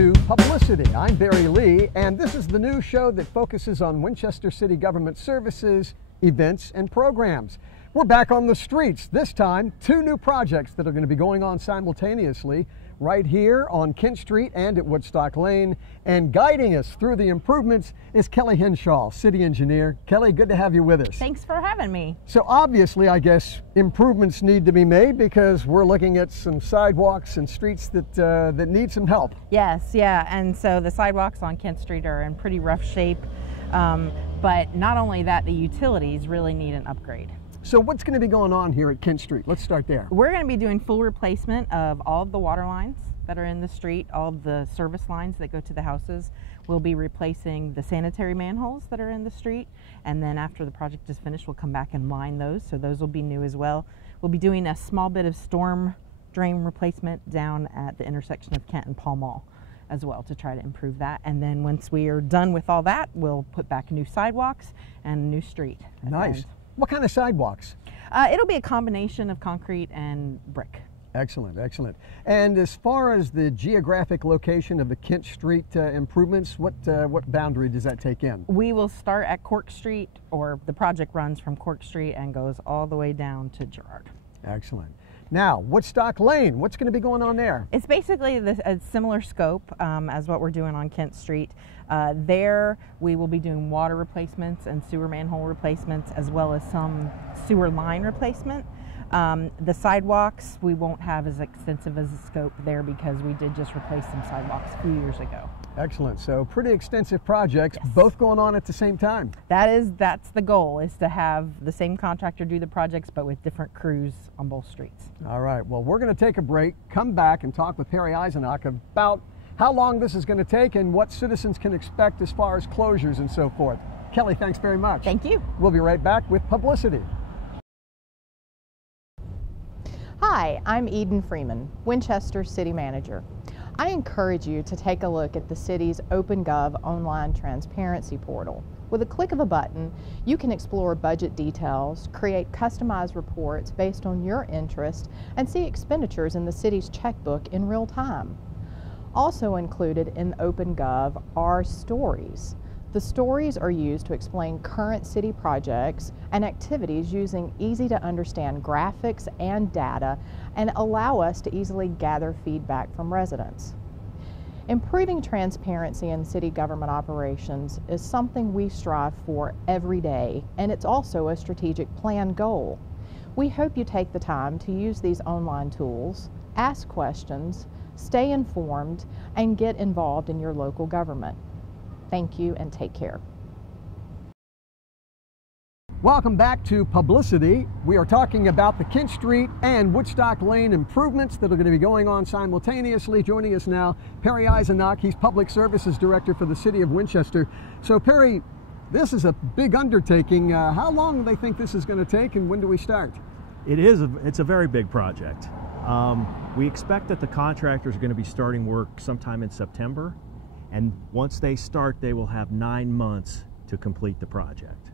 to publiCITY. I'm Barry Lee, and this is the new show that focuses on Winchester City government services, events, and programs. We're back on the streets. This time, two new projects that are going to be going on simultaneously right here on Kent Street and at Woodstock Lane. And guiding us through the improvements is Kelly Henshaw, city engineer. Kelly, good to have you with us. Thanks for having me. So obviously, I guess improvements need to be made because we're looking at some sidewalks and streets that need some help. Yes, yeah, and so the sidewalks on Kent Street are in pretty rough shape, but not only that, the utilities really need an upgrade. So what's going to be going on here at Kent Street? Let's start there. We're going to be doing full replacement of all of the water lines that are in the street, all of the service lines that go to the houses. We'll be replacing the sanitary manholes that are in the street, and then after the project is finished, we'll come back and line those, so those will be new as well. We'll be doing a small bit of storm drain replacement down at the intersection of Kent and Pall Mall as well to try to improve that. And then once we are done with all that, we'll put back new sidewalks and a new street. Nice. What kind of sidewalks? It'll be a combination of concrete and brick. Excellent, excellent. And as far as the geographic location of the Kent Street improvements, what boundary does that take in? We will start at Cork Street, or the project runs from Cork Street and goes all the way down to Girard. Excellent. Now, Woodstock Lane, what's going to be going on there? It's basically a similar scope as what we're doing on Kent Street. There we will be doing water replacements and sewer manhole replacements, as well as some sewer line replacement. The sidewalks, we won't have as extensive as a scope there because we did just replace some sidewalks a few years ago. Excellent. So pretty extensive projects, yes, both going on at the same time. That's the goal, is to have the same contractor do the projects but with different crews on both streets. All right. Well, we're going to take a break, come back and talk with Perry Eisenach about how long this is going to take and what citizens can expect as far as closures and so forth. Kelly, thanks very much. Thank you. We'll be right back with publiCITY. Hi, I'm Eden Freeman, Winchester City Manager. I encourage you to take a look at the city's OpenGov online transparency portal. With a click of a button, you can explore budget details, create customized reports based on your interest, and see expenditures in the city's checkbook in real time. Also included in OpenGov are stories. The stories are used to explain current city projects and activities using easy-to-understand graphics and data, and allow us to easily gather feedback from residents. Improving transparency in city government operations is something we strive for every day, and it's also a strategic plan goal. We hope you take the time to use these online tools, ask questions, stay informed, and get involved in your local government. Thank you and take care. Welcome back to publiCITY. We are talking about the Kent Street and Woodstock Lane improvements that are going to be going on simultaneously. Joining us now, Perry Eisenach. He's Public Services Director for the City of Winchester. So Perry, this is a big undertaking. How long do they think this is going to take, and when do we start? It's a very big project. We expect that the contractors are going to be starting work sometime in September. And once they start, they will have 9 months to complete the project.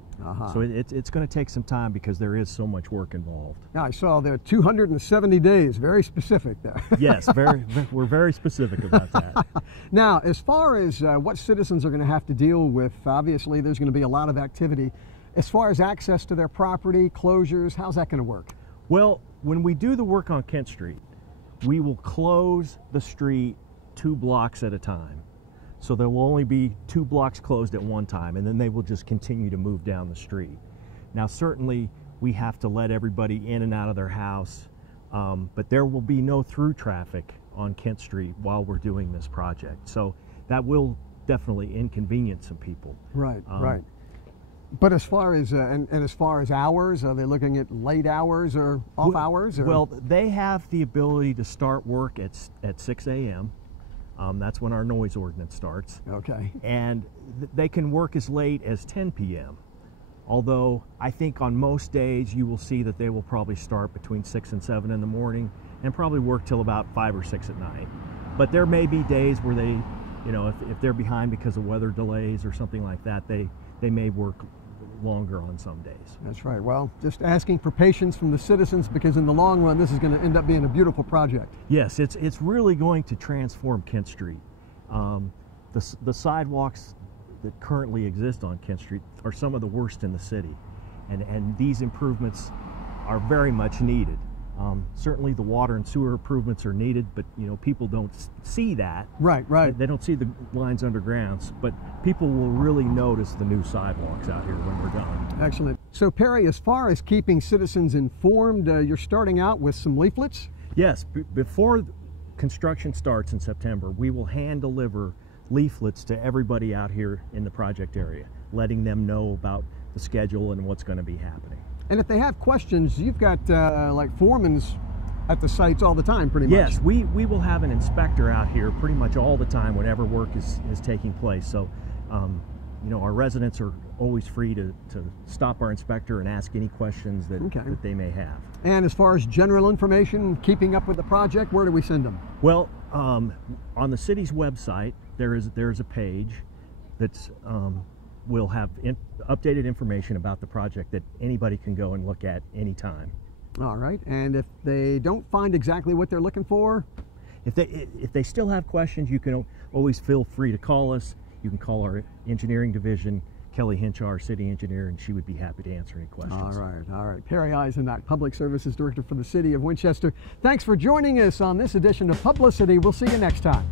So it's going to take some time because there is so much work involved. Now, I saw there 270 days, very specific there. Yes, we're very specific about that. Now, as far as what citizens are going to have to deal with, obviously there's going to be a lot of activity. As far as access to their property, closures, how's that going to work? Well, when we do the work on Kent Street, we will close the street 2 blocks at a time. So there will only be 2 blocks closed at one time, and then they will just continue to move down the street. Now, certainly we have to let everybody in and out of their house, but there will be no through traffic on Kent Street while we're doing this project. So that will definitely inconvenience some people. Right, right. But as far as and as far as hours, are they looking at late hours or off hours? Or? Well, they have the ability to start work at 6 a.m. That's when our noise ordinance starts. Okay. And they can work as late as 10 p.m. Although I think on most days you will see that they will probably start between 6 and 7 in the morning and probably work till about 5 or 6 at night. But there may be days where they, you know, if they're behind because of weather delays or something like that, they may work longer on some days. That's right. Well, just asking for patience from the citizens, because in the long run this is going to end up being a beautiful project. Yes, it's really going to transform Kent Street. The sidewalks that currently exist on Kent Street are some of the worst in the city, and these improvements are very much needed. Certainly the water and sewer improvements are needed, but people don't see that. Right. They don't see the lines underground, but people will really notice the new sidewalks out here when we're done. Excellent. So Perry, as far as keeping citizens informed, you're starting out with some leaflets? Yes, before construction starts in September, we will hand deliver leaflets to everybody out here in the project area, letting them know about the schedule and what's going to be happening. And if they have questions, you've got like foremans at the sites all the time, pretty much. Yes, we will have an inspector out here pretty much all the time whenever work is taking place. So, our residents are always free to stop our inspector and ask any questions that they may have. And as far as general information, keeping up with the project, where do we send them? Well, on the city's website, there is a page that's will have updated information about the project that anybody can go and look at anytime. All right. And if they don't find exactly what they're looking for? If they still have questions, you can always feel free to call us. You can call our engineering division, Kelly Henshaw, our city engineer, and she would be happy to answer any questions. All right. Perry Eisenach, Public Services Director for the City of Winchester. Thanks for joining us on this edition of publiCITY. We'll see you next time.